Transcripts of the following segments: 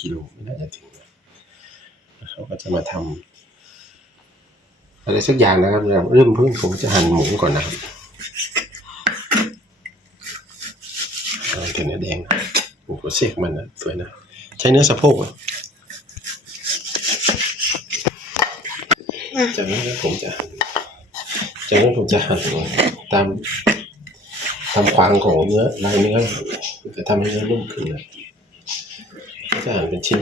กิโลไม่น่าจะถึงเขาก็จะมาทำอะไรสักอย่างนะครับเริ่มเพิ่งผมจะหั่นหมูก่อนนะครับเอาแต่เนื้อแดงนะโอ้โหเสกมันนะสวยนะ ใช้เนื้อสะโพกอะจากนั้นผมจะจากนั้นผมจะหั่นตามตามความของเนื้อลายเนื้อจะทำให้เนื้อนุ่มขึ้นนะ จะหั่นเป็นชิ้น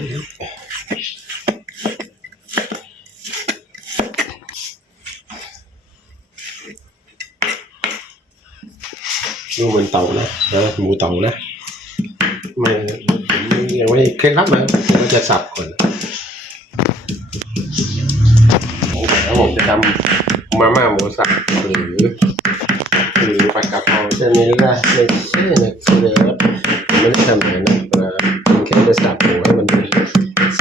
ดูเหมือนเต่านะนะหมูเต่านะไม่ผมยังไม่เคล็ดลับนะผมก็จะสับก่อนแล้วผมจะทำมาม่าหมูสับหรือหรือผัดกะเพราเช่นนี้ก็ไม่ใช่นะคือเลยว่าผมไม่ได้ทำอะไรนะนะผมแค่จะสับ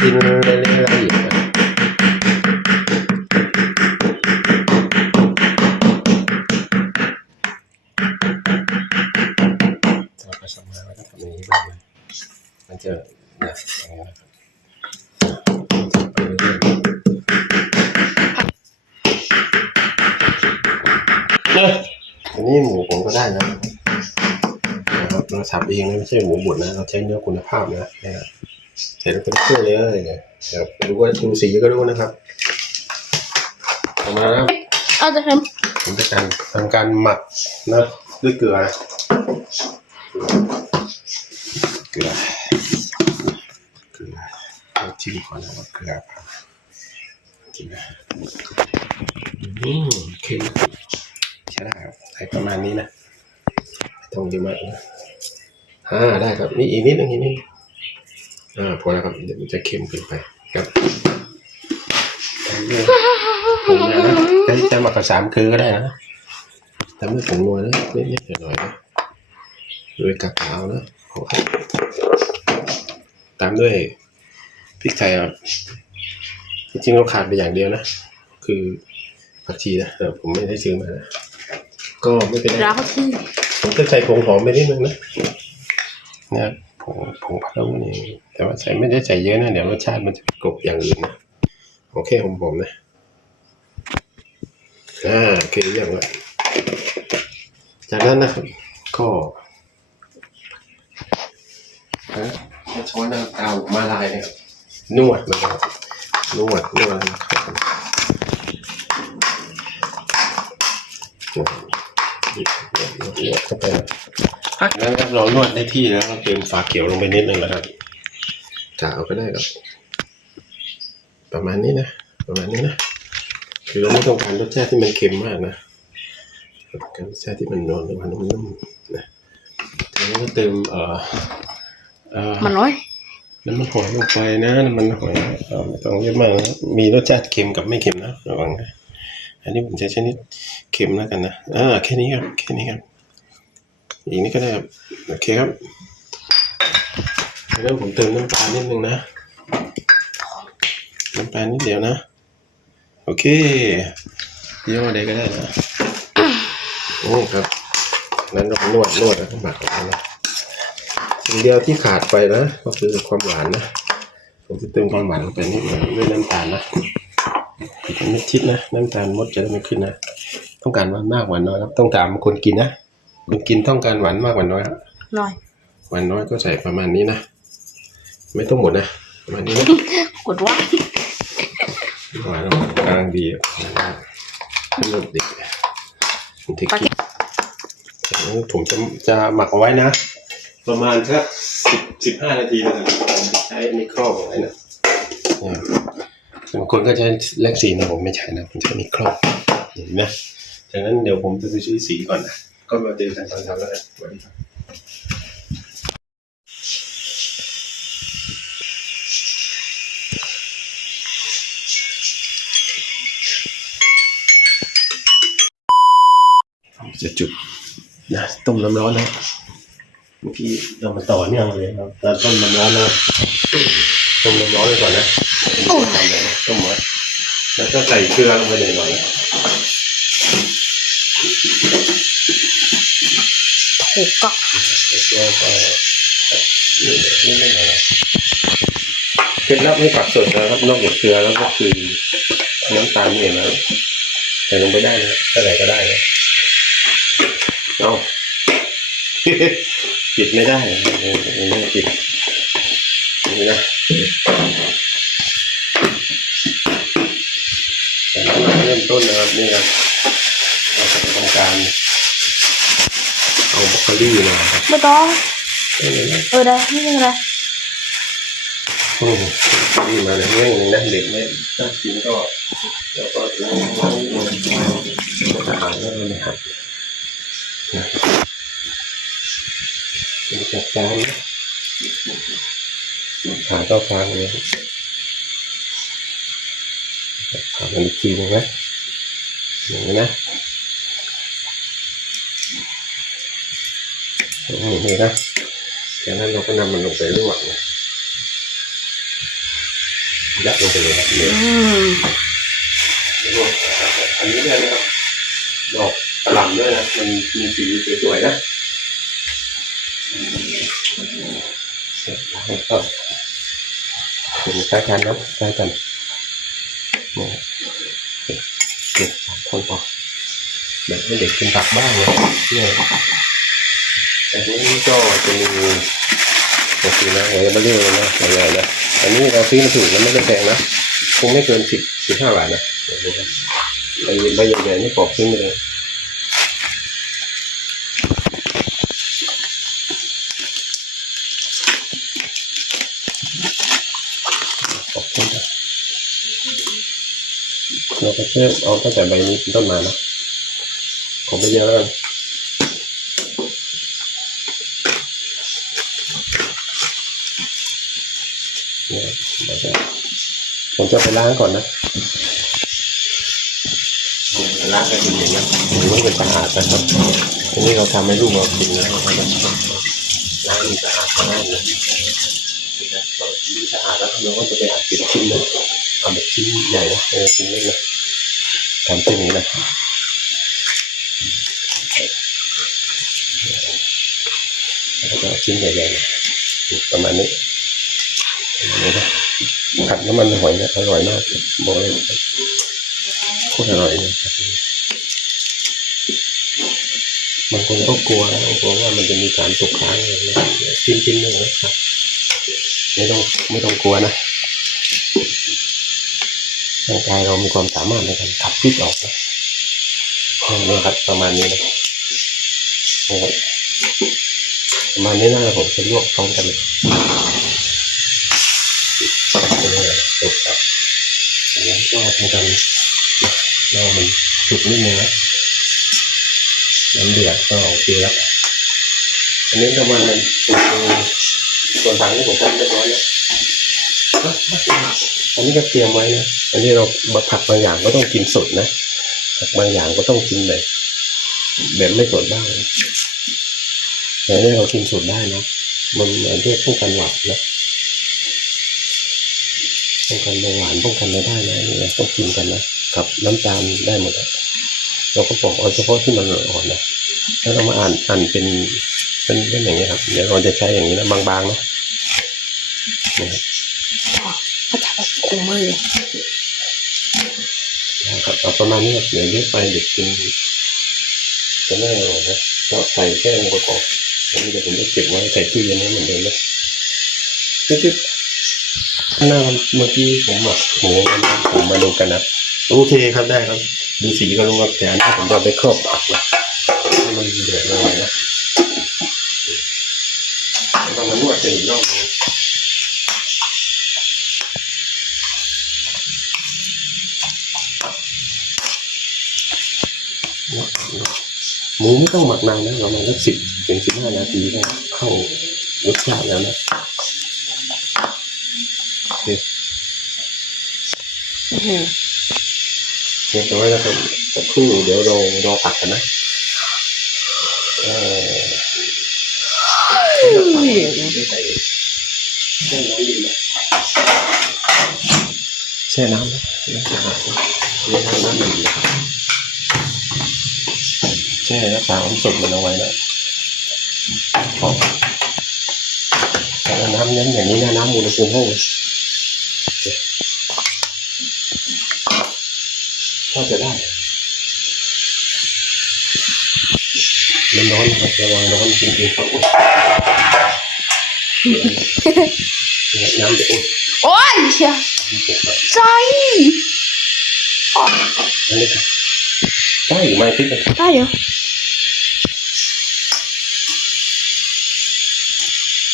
ชิ้นเล็กๆละเอียดนะเราไปสับมาแล้วก็ทำอย่างนี้บ้างนะมันจะนะอย่างนี้นะครับไรนี่ยอันนี้หมูผมก็ได้นะนะครับเราสับเองนะไม่ใช่หมูบดนะ เราใช้เนื้อคุณภาพนะนะครับ เสร็จแล้วก็เชื่อเลยนะครับดูว่าดูสีก็รู้นะครับต่อมานะครับเอาจะทผมจะการทำการหมักนะด้วยเกลือนะเกลือเกลือเราชิมก่อนนะว่าเกลือเปล่าจริงนะอืมเค็มใช่ได้ครับใส่ประมาณนี้นะไม่ต้องเยอะมากนะอ่าได้ครับนี่อีกนิดนึงอีกนิดนึง อ่าพอแล้วครับเดี๋ยวมันจะเค็มเกินไปครับตามด้วยผงนะจะจะหมักกับสามคือก็ได้นะตามด้วยผงนัวนะนิดๆหน่อยๆนะด้วยกากขาวนะพอครับตามด้วยพริกไทยครับจริงๆเราขาดไปอย่างเดียวนะ คือผักชีนะแต่ผมไม่ได้ซื้อมานะก็ไม่เป็นไรำราเขาที่ผมจะใส่ผงหอมไปนิดนึงนะนะครับผ งผงพะโล้นี่แต่ว่าใส่ไม่ได้ใส่เยอะนะเดี๋ยวรสชาติมันจะไปกลบอย่างอื่นนะโอเคผมผมนะอ่าโอเคเรียบร้อยจากนั้นนะครับก็ฮะช้อนนะครับเอามาลายนะครับนวดนะครับนวดนวดนะครับนวดนวดนวดนวดเข้าไป นะพักนั้นครับเรานวดได้ที่แล้วเราเติมฝาเขียวลงไปนิดนึงนะครับกะเอาก็ได้ครับประมาณนี้นะ ประมาณนี้นะ คือเราไม่ต้องการรสชาติที่มันเค็มมากนะต้องการรสชาติที่มันนวลหวานนุ่มๆนะทีนี้ก็เติมเอ่อเอ่อมันน้อยน้ำมันหอยลงไปนะน้ำมันหอยเอ่อไม่ต้องเยอะมากนะมีรสชาติเค็มกับไม่เค็มนะระวังนะอันนี้ผมจะชนิดเค็มแล้วกันนะอ่าแค่นี้ครับแค่นี้ครับ อีกนิดก็ได้ครับโอเคครับแล้วผมเติมน้ำตาลนิดนึงนะน้ำตาลนิดเดียวนะ โอเคเยี่ห้อใดก็ได้นะโอ้ครับนั้นเรานวดนวดแล้วก็หมักเอานะสิ่งเดียวที่ขาดไปนะ ก็คือความหวานนะผมจะเติมความหวานลงไปนิดหน่อยด้วยน้ำตาลนะปิดมิดชิดนะน้ำตาลมดจะได้ไม่ขึ้นนะ ต้องการหวานมากหวานน้อยครับ ต้องถามคนกินนะ คุณกินต้องการหวานมากหวานน้อยครับน้อยหวานน้อยก็ใส่ประมาณนี้นะ ไม่ต้องหมดนะประมาณนี้นะกดว่าหวานกำลังดีอะให้รสเด็กผมจะกินจากนั้นผมจะจะหมักเอาไว้นะ ประมาณสักสิบสิบห้านาทีนะครับผมจะใช้ในครอบเอาไว้นะเนี่ยบางคนก็ใช้เล็กสีนะผมไม่ใช่นะผมใช้ในครอบเห็นไหมจากนั้นเดี๋ยวผมจะไปซื้อสีก่อนนะ ก็มาเจอกันตอนเช้าแล้วกันสวัสดีครับจะจุดนะต้มน้ำร้อนนะเมื่อกี้เรามาต่อเนื่องเลยครับเราต้มน้ำร้อนนะต้มน้ำร้อนไปก่อนนะต้มไว้แล้วก็ใส่เกลือลงไปหน่อยๆ ถูกก็เกลือไปนี่นี่ไม่อะไรเคล็ดลับให้ผักสดนะครับนอกจากเกลือแล้วก็คือน้ำตาลนี่เองนะใส่ลงไปได้นะเท่าไหร่ก็ได้นะเอาปิดไม่ได้นะไม่ปิดนี่นะเริ่มต้นนะครับนี่ครับเราจะทำการ เอาบรอกโคลีมาครับไม่ต้องเอาเลยนะเออได้ไม่เป็นไรโอ้โหนี่มาเลยเรื่องหนึงนะเด็กไม่ถ้ากินก็แล้วก็ล้างล้างมันจะหายแล้วมันไม่หายนะเป็นจัดการนะขาเข้าฟางเลยขามันอีกทีหนึงนะอย่างนี้นะ อย่างนี้นะจากนั้นเราก็นำมันลงไปลวกนะยัดลงไปเลยครับเนี่ยอืมอันนี้เนี่ยนะครับดอกกระหล่ำด้วยนะมันมีสีสวยๆนะเสร็จแล้วก็ถึงใช้กันนะใช้กันเนี่ยเก็บเก็บทนต่อแบบให้เด็กกินผักบ้างนะเนี่ย แต่นี้ก็จะมีปก็คือนะอะไรมาเรื่อยนะใหญ่ๆนะอันนี้เราซื้อมาถูกแล้วไม่ได้แพงนะคงไม่เกินสิบสิบห้าบาทนะเดี๋ยวดูครับใบใบใหญ่ๆนี่ปอกทิ้งไปเลยปอกทิ้งไปเราก็เชื่อเอาตั้งแต่ใบนี้เป็นต้นมานะขอไม่เยอะแล้วกันเนี่ยใบแรก ผมจะไปล้างก่อนนะล้างกันจริงๆนะถือว่าเป็นสะอาดนะครับอันนี้เราทำให้ลูกเรากินนะเราก็ต้องล้างให้สะอาดสะอาดนะนี่นะเราดีสะอาดแล้วเราก็จะไปอัดเป็นชิ้นนะเอาแบบชิ้นใหญ่นะเออชิ้นเล็กนะทำเช่นนี้นะแล้วก็เอาชิ้นใหญ่ๆนะประมาณนี้ประมาณนี้นะ ผัดน้ำมันหอยเนะอร่อยมากบอกเลยโคตรอร่อยเลยบางคนก็กลัวนะกลัวว่ามันจะมีสารตกค้างอะไรนะชิ้นชิ้นหนึ่งนะครับไม่ต้องไม่ต้องกลัวนะร่างกายเรามีความสามารถในการขับพิษออกนะนี่ครับประมาณนี้นะครับประมาณนี้นะผมจะลวกพร้อมกันเลยจบครับแล้ว ก็ทำการรอมันสุกนิดนึงนะน้ำเดือดก็โอเคแล้วอันนี้ประมาณนั้นส่วนถังที่ผมทำเรียบร้อยแล้วอันนี้ก็เตรียมไว้นะอันนี้เราผักบางอย่างก็ต้องกินสดนะผักบางอย่างก็ต้องกินแบบแบบไม่สดบ้างแต่อันนี้เรากินสดได้นะมันเรียกป้องกันหวัดนะ ป้องกันเบาหวานป้องกันอะไรได้นะนี่นะต้องกินกันนะกับน้ำตาลได้หมดอะเราก็บอกเอาเฉพาะที่มันอ่อนๆนะแล้วเรามาอ่านอ่านเป็นเป็นเป็นอย่างนี้ยครับเดี๋ยวเราจะใช้อย่างนี้นะบางๆนะนะครับก็จะแบบคุมมือนะครับเอาประมาณนี้ครับเดี๋ยวเยอะไปเด็กกินจะไม่อร่อยนะก็ใส่แค่องค์ประกอบอันนี้เดี๋ยวผมจะเก็บไว้ใส่ตู้เย็นไว้เหมือนเดิมนะจิ๊บๆ หน้าเมื่อกี้ผมหมักหมูนะครับผมมาดูกันนะโอเคครับได้ครับ ดูสีก็รู้ว่าแต่อันนี้ผมจะเอาไปครอบผักนะให้มันเดือดเลยนะแล้วก็มานวดกันอีกรอบนึงหมูไม่ต้องหมักนานนะประมาณสักสิบถึงสิบห้านาทีก็เข้ารสชาติแล้วนะ โอเคอื้อหือเรียบร้อยแล้วครับสักครู่เดี๋ยวเรารอผักกันนะเอ่อไม่ใส่แช่น้ำดีนะแช่น้ำนะน้ำสะอาดนะไม่ใช่น้ำมันดีนะแช่รักษาความสดมันเอาไว้นะพอพอน้ำเน้นอย่างนี้นะน้ำอุณหภูมิห้อง เลยก็จะได้มันร้อนนะครับระวังร้อนจริงๆครับเนี่ยน้ำจะอุ่นโอ้ยเชียใจอันนี้ครับได้หรือไม่พี่เป็นได้เหรอ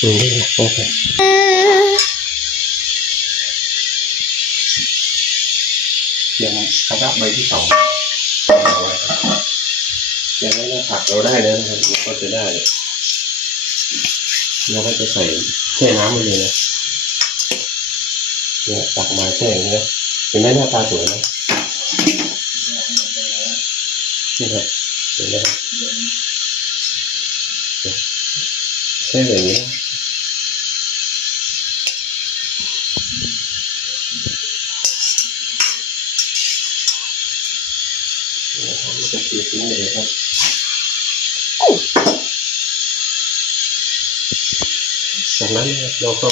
อืมได้โอเค กระดาษใบที่สองเอาไว้ครับแล้วก็ผักเราได้แล้วนะครับเราก็จะได้เราก็จะใส่แช่น้ำไปเลยนะเนี่ยตักมาแช่อย่างนี้นะเห็นไหมหน้าตาสวยนะนี่ครับเห็นไหมครับแช่อย่างนี้ นะนะครับแล้วก็เททิ้งเลยครับจากนั้นนะครับเราก็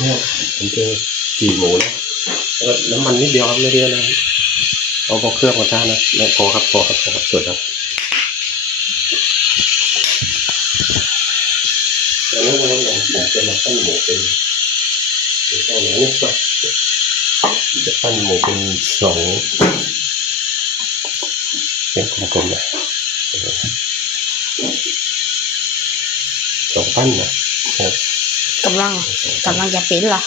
เนี่ยผมเจอจีหมูนะแล้วก็น้ำมันนิดเดียวครับไม่เยอะนะครับเอาพอเครื่องมาท่านะแล้วพอครับพอครับพอครับสวยครับจากนั้นเราผมจะมาปั้นหมูเป็นเป็นก้อนนะนี่ก็จะปั้นหมูเป็นสอง เป็นกลมๆนะสองปั้นนะกำลังกำลังจะเป็นเหรอ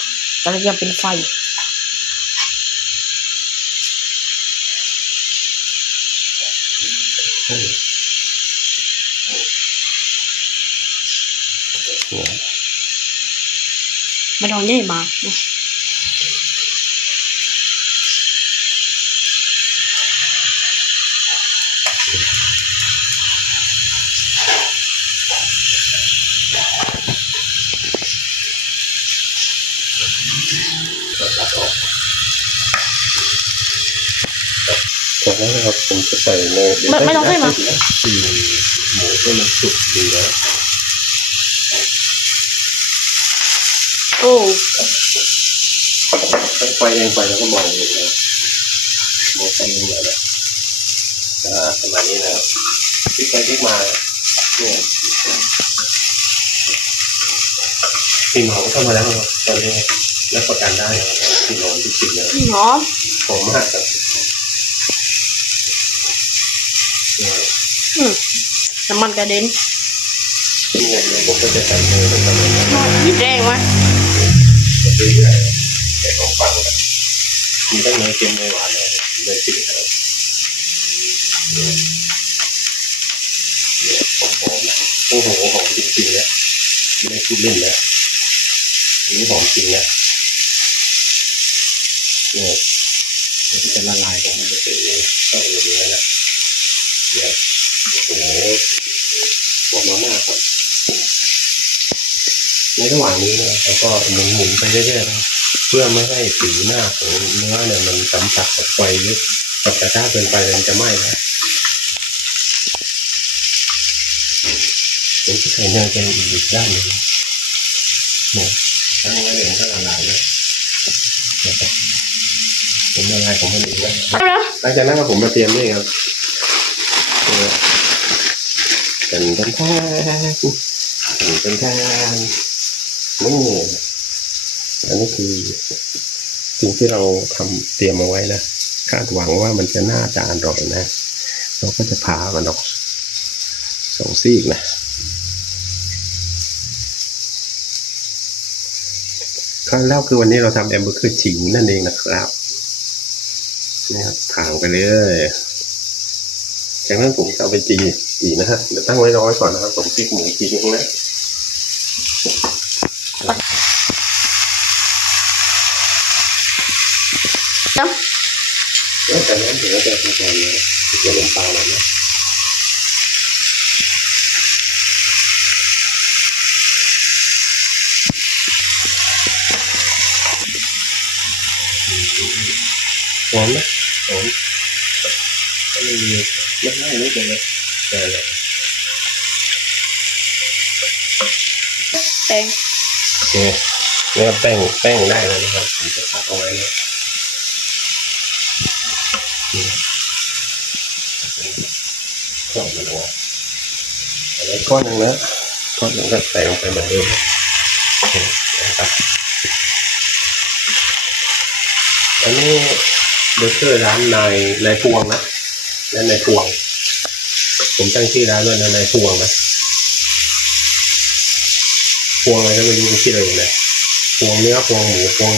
กำลังจะเป็นไฟเนี่ยไม่ต้องใหญ่มา ผมจะใส่ในเดี๋ยวไม่ไม่ต้องใส่มาสีหมูให้มันสุกดีแล้ว โอ้ไฟเองไปแล้วก็มองเองนะมองไฟเองเลยนะอ่าประมาณนี้นะครับพลิกไปพลิกมาเนี่ยกลิ่นหอมเข้ามาแล้วครับตอนนี้รับประกันได้นะครับกลิ่นหอมจริงๆเลยหอม หอมมากครับเนี่ย อืม น้ำมันกระเด็นเนี่ยเดี๋ยวผมก็จะใส่เนยลงไปเลยนะยิบแรงไหมเรื่อยๆแต่ของฟังนะมีทั้งเนยเค็มเนยหวานเลยเนยติครับเนี่ยหอมนะโอ้โหหอมจริงๆนะไม่ได้พูดเล่นนะอันนี้หอมจริงนะเนี่ยโง่จะละลายของมันจะเป็นเองเข้าไปในเนื้อนะเนี่ย โอ้โหหอมมากๆครับ ในระหว่างนี้นะเราก็หมุนหมุนๆไปเรื่อยๆนะเพื่อไม่ให้ผิวหน้าของเนื้อเนี่ยมันสัมผัสกับไฟหรือกับกระทะเกินไปมันจะไหม้นะผมจะใส่เนยไปอีกด้านหนึ่งนะเนี่ยตั้งไว้เดี๋ยวมันก็ละลายนะนะครับผมละลายของมันเองนะเอาละหลังจากนั้นก็ผมมาเตรียมนี่ครับ เนี่ยกันกันแทนกันแทนนี่อันนี้คือสิ่งที่เราทำเตรียมเอาไว้นะคาดหวังว่ามันจะน่าจะอร่อยนะ เราก็จะผ่ามันออกสองซีกนะครั้งแล้วคือวันนี้เราทำแอมเบอร์คือฉิงนั่นเองนะครับนี่ครับถางไปเรื่อยจากนั้นผมจะเอาไปจี จีนะฮะเดี๋ยวตั้งไว้ร้อยก่อนนะครับผมพริกหมูจีนึงนะน้แล้วจากนั้นเดี๋ยวเราจะทำการเนี่ยเกี่ยวกับปลาเรานะหอมนะหอมไม่มีไม่ไม่ไม่เป็นเลยแต่ เลยำแตงเคนี่ก็แป้งแป้งได้แล้วนะครับผมจะพักเอาไว้นะนี่กรอบมันออกอะไรก้อนหนึ่งนะก้อนหนึ่งก็ใส่ลงไปเหมือนเดิมนะครับอันนี้เบอร์เกอร์ร้านนายนายพวงนะและนายพวง ผมตั้งชื่อร้านด้วยนะนายพวงนะ พวงอะไรก็ไม่รู้มันชื่ออะไรเลยพวงเนื้อพวงหมูพวง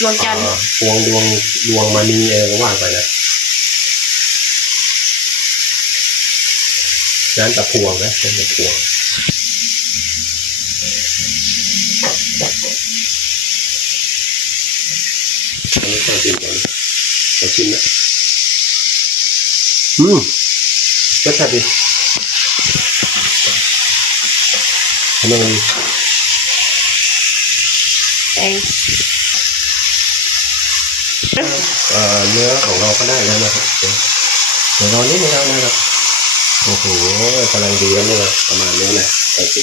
ดวงจันทร์อ่าพวงดวงดวงมณีอะไรก็ว่าไปนะร้านตะพวงนะร้านตะพวงอันนี้ต้องชิมก่อนเดี๋ยวชิมนะอืมรสชาติดี ทำไมมันดีแองเอ่อเนื้อของเราก็ได้แล้วนะครับเดี๋ยวเดี๋ยวรอนิดนึงแล้วนะครับโอ้โหกำลังดีแล้วเนี่ยประมาณนี้นะโอเค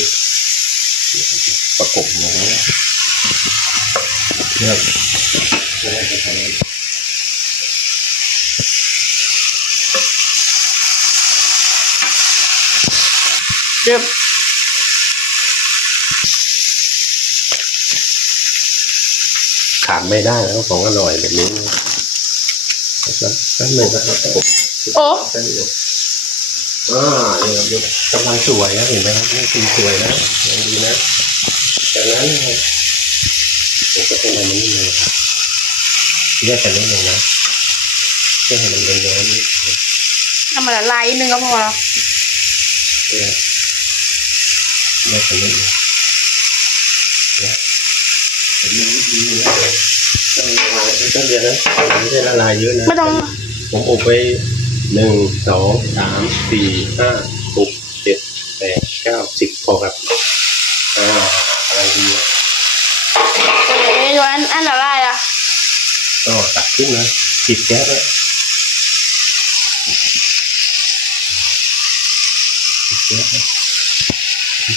ประกบอย่างนี้นะเลือกได้ครับเดือบ ขาดไม่ได้แล้วของอร่อยแบบนี้นะครับนั่นเลยนะครับผมโอ้นั่นเองอ่านี่ครับยกกำลังสวยนะเห็นไหมครับนี่คือสวยนะยังดีนะจากนั้นนะครับผมก็เป็นอะไรมันนี่เลยครับแยกกันนิดนึงนะเพื่อให้มันเป็นเนื้อนิดนึงทำมาละลายนิดนึงก็พอแล้วเพื่อแยกกันนิดนึงเนี่ย เห็นไหมดีนะต้องละลายต้องเดียวนะไม่ได้ละลายเยอะนะไม่ต้อง ผมอบไปหนึ่งสองสามสี่ห้าหกเจ็ดแปดเก้าสิบพอครับอ่าอะไรดีนะเอ้ยอันอันละลายอะก็ตักขึ้นนะปิดแก๊สแล้วปิดแก๊สนะ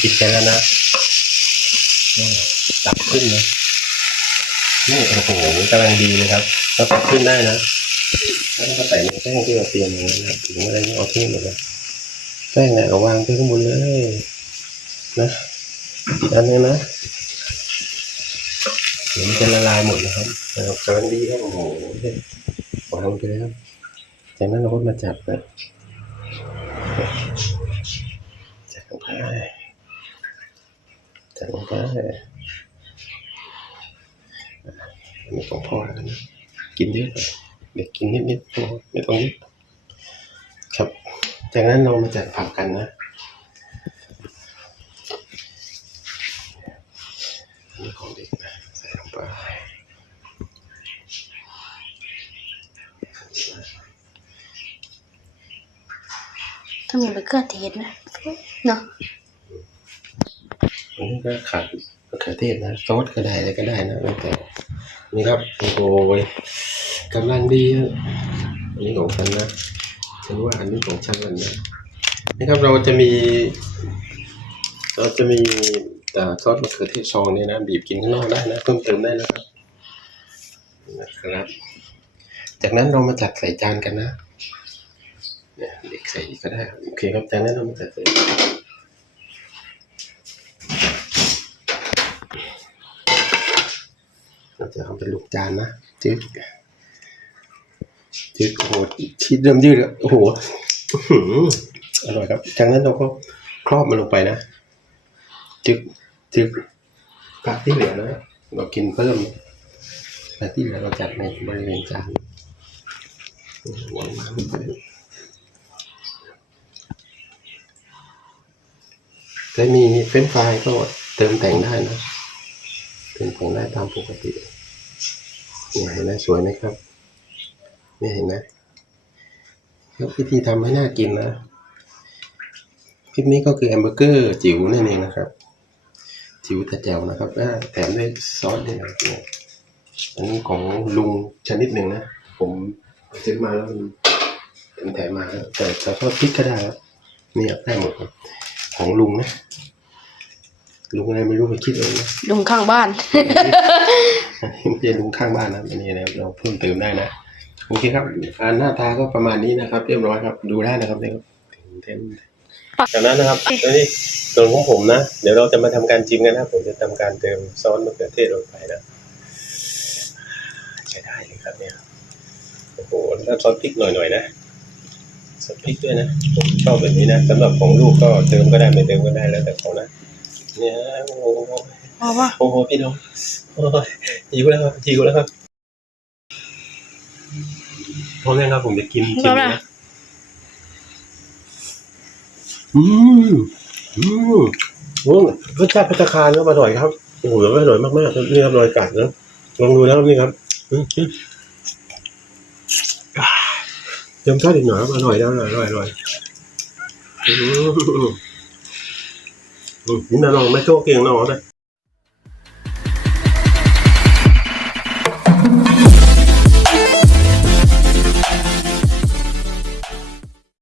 ปิดแก๊สแล้วนะอ่าตักขึ้นนะ นี่โอ้โหกำลังดีเลยครับก็ตักขึ้นได้นะแล้วก็ใส่ในแป้งที่เราเตรียมไว้นะถึงอะไรก็เอาขึ้นหมดเลยแป้งเนี่ยเอาวางไปข้างบนเลยนะอันนี้นะเดี๋ยวมันจะละลายหมดนะครับนะครับกำลังดีครับโอ้โหวางไปแล้วจากนั้นเราก็มาจับนะจับลงไปจับลงไป อันนี้ของพ่อแล้วนะกินเยอะหน่อยเด็กกินนิดๆพอไม่ต้องเยอะครับ จากนั้นเรามาจัดผักกันนะอันนี้ของเด็กนะใส่ลงไปถ้ามีเบเกอร์เทสนะเนาะอันนี้ก็ขาดมะเขือเทศนะซอสก็ได้อะไรก็ได้นะแล้วแต่ นี่ครับโอ้โหกำลังดีอันนี้ของฉันนะฉันว่าอันนี้ของฉันมันนะนี่ครับเราจะมี เราจะมีแต่ซอสมะเขือเทศซองเนี่ยนะบีบกินข้างนอกได้นะเพิ่มเติมได้นะครับนะครับ จากนั้นเรามาจัดใส่จานกันนะเนี่ยเด็กใส่ก็ได้โอเคครับจากนั้นเรามาจัดใส่เรา จะทำเป็นลูกจานนะจืดจืดโอ้โหชีสเริ่มยืดแล้วโอ้โหอื้อหืออร่อยครับจากนั้นเราก็ครอบมันลงไปนะจึกจึกผักที่เหลือนะเรากินเพิ่มแต่ที่เหลือเราจัดในบริเวณจานวางมาลงไปถ้ามีเฟรนช์ฟรายก็เติมแต่งได้นะเติมแต่งได้ตามปกติ เนี่ยเห็นไหมสวยไหมครับเนี่ยเห็นไหมครับวิธีทำให้น่ากินนะคลิปนี้ก็คือแฮมเบอร์เกอร์จิ๋วนั่นเองนะครับ จิ๋วแต่แจ๋วนะครับอ่าแถมด้วยซอสด้วยนะเนี่ยอันนี้ของลุงชนิดหนึ่งนะ ผมซื้อมาแล้วมันเป็นแถมมาแล้วแต่จะทอดพริกก็ได้ครับเนี่ยได้หมดครับของลุงนะลุงอะไรไม่รู้ไปคิดเองนะลุงข้างบ้าน ไม่ใช่ลุงข้างบ้านนะอันนี้นะครับเราเพิ่มเติมได้นะโอเคครับอ่าหน้าตาก็ประมาณนี้นะครับ เรียบร้อยครับ ดูได้นะครับเนี่ยครับเต็มจากนั้นนะครับอันนี้ส่วนของผมนะ เดี๋ยวเราจะมาทำการจิ้มกันนะ ผมจะทำการเติมซอสมะเขือเทศลงไปนะ ใช้ได้เลยครับเนี่ยโอ้โหแล้วซอสพริกหน่อยๆนะซอสพริกด้วยนะ ผมชอบแบบนี้นะสำหรับของลูกก็เติมก็ได้ไม่เติมก็ได้แล้วแต่เขานะ เนี่ยโอ้โหพอป่ะโอ้โหพี่น้องโอ้ยหิวแล้วครับหิวแล้วครับพร้อมยังครับผมจะกินพร้อมแล้วนะอืมอืมโอ้รสชาติพัตตาคารก็อร่อยครับโอ้โหอร่อยมากๆครับนี่ครับรอยกัดนะลองดูนะครับนี่ครับอืมอืมอ่าเติมชาติอีกหน่อยครับอร่อยแล้วอร่อยอร่อยอร่อยอืม อืมนี่น้องไม่โชคเก่งนะหรอนะ